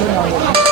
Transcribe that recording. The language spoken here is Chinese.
どう？